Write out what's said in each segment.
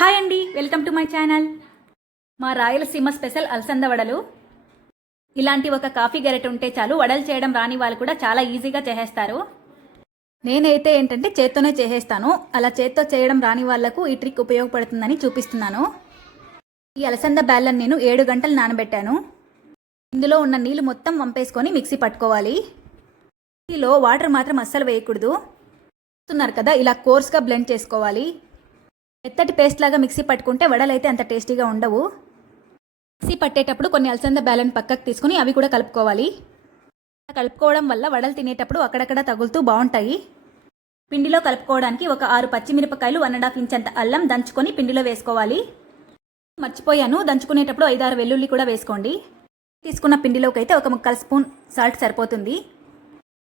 Hi అండి welcome to my channel. మా Rayalaseema special అలసంద వడలు. ఇలాంటి ఒక కాఫీ గెరెట్ ఉంటే చాలు వడలు చేయడం రాని వాళ్ళు కూడా చాలా ఈజీగా చేసేస్తారు. నేనైతే ఏంటంటే చేత్తోనే చేసేస్తాను. అలా చేత్తో చేయడం రాని వాళ్ళకు ఈ ట్రిక్ ఉపయోగపడుతుందని చూపిస్తున్నాను. ఈ అలసంద బ్యాళ్ళని నేను ఏడు గంటలు నానబెట్టాను. ఇందులో ఉన్న నీళ్ళు మొత్తం వంపేసుకొని మిక్సీ పట్టుకోవాలి. మిక్సీలో వాటర్ మాత్రం అస్సలు వేయకూడదు. చూస్తున్నారు కదా ఇలా కోర్స్గా బ్లెండ్ చేసుకోవాలి. మెత్తటి పేస్ట్ లాగా మిక్సీ పట్టుకుంటే వడలు అయితే అంత టేస్టీగా ఉండవు. మిక్సీ పట్టేటప్పుడు కొన్ని అలసంద బ్యాలెన్ పక్కకు తీసుకుని అవి కూడా కలుపుకోవాలి. అలా కలుపుకోవడం వల్ల వడలు తినేటప్పుడు అక్కడక్కడ తగులుతూ బాగుంటాయి. పిండిలో కలుపుకోవడానికి ఒక ఆరు పచ్చిమిరపకాయలు వన్ అండ్ హాఫ్ ఇంచ్ అంత అల్లం దంచుకొని పిండిలో వేసుకోవాలి. మర్చిపోయాను దంచుకునేటప్పుడు ఐదారు వెల్లుల్లి కూడా వేసుకోండి. తీసుకున్న పిండిలోకి అయితే ఒక ముక్కల స్పూన్ సాల్ట్ సరిపోతుంది.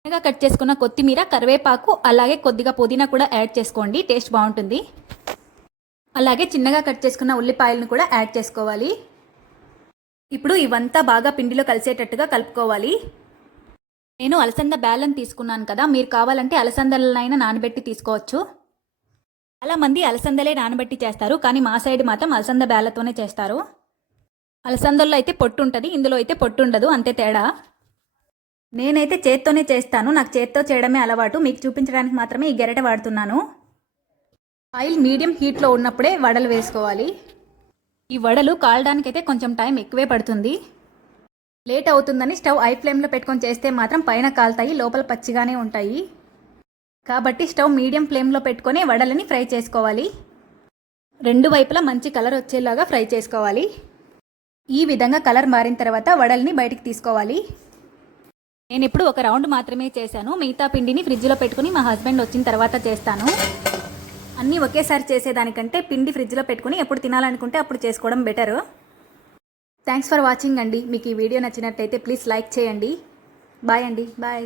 చిన్నగా కట్ చేసుకున్న కొత్తిమీర కరివేపాకు అలాగే కొద్దిగా పుదీనా కూడా యాడ్ చేసుకోండి టేస్ట్ బాగుంటుంది. అలాగే చిన్నగా కట్ చేసుకున్న ఉల్లిపాయలను కూడా యాడ్ చేసుకోవాలి. ఇప్పుడు ఇవంతా బాగా పిండిలో కలిసేటట్టుగా కలుపుకోవాలి. నేను అలసంద బేలం తీసుకున్నాను కదా మీరు కావాలంటే అలసందలనైనా నానబెట్టి తీసుకోవచ్చు. చాలా మంది అలసందలే నానబెట్టి చేస్తారు కానీ మా సైడ్ మాత్రం అలసంద బ్యాలతోనే చేస్తారు. అలసందల్లో అయితే పొట్టు ఉంటుంది ఇందులో అయితే పొట్టు ఉండదు అంతే తేడా. నేనైతే చేత్తోనే చేస్తాను నాకు చేత్తో చేయడమే అలవాటు మీకు చూపించడానికి మాత్రమే ఈ గెరట వాడుతున్నాను. ఆయిల్ మీడియం హీట్లో ఉన్నప్పుడే వడలు వేసుకోవాలి. ఈ వడలు కాలడానికైతే కొంచెం టైం ఎక్కువే పడుతుంది. లేట్ అవుతుందని స్టవ్ ఐ ఫ్లేమ్లో పెట్టుకొని చేస్తే మాత్రం పైన కాలుతాయి లోపల పచ్చిగానే ఉంటాయి. కాబట్టి స్టవ్ మీడియం ఫ్లేమ్లో పెట్టుకొని వడలని ఫ్రై చేసుకోవాలి. రెండు వైపులా మంచి కలర్ వచ్చేలాగా ఫ్రై చేసుకోవాలి. ఈ విధంగా కలర్ మారిన తర్వాత వడల్ని బయటికి తీసుకోవాలి. నేను ఇప్పుడు ఒక రౌండ్ మాత్రమే చేశాను. మిగతా పిండిని ఫ్రిడ్జ్లో పెట్టుకుని మా హస్బెండ్ వచ్చిన తర్వాత చేస్తాను. అన్నీ ఒకేసారి చేసేదానికంటే పిండి ఫ్రిడ్జ్లో పెట్టుకుని ఎప్పుడు తినాలనుకుంటే అప్పుడు చేసుకోవడం బెటర్. థ్యాంక్స్ ఫర్ వాచింగ్ అండి. మీకు ఈ వీడియో నచ్చినట్టయితే ప్లీజ్ లైక్ చేయండి. బాయ్ అండి. బాయ్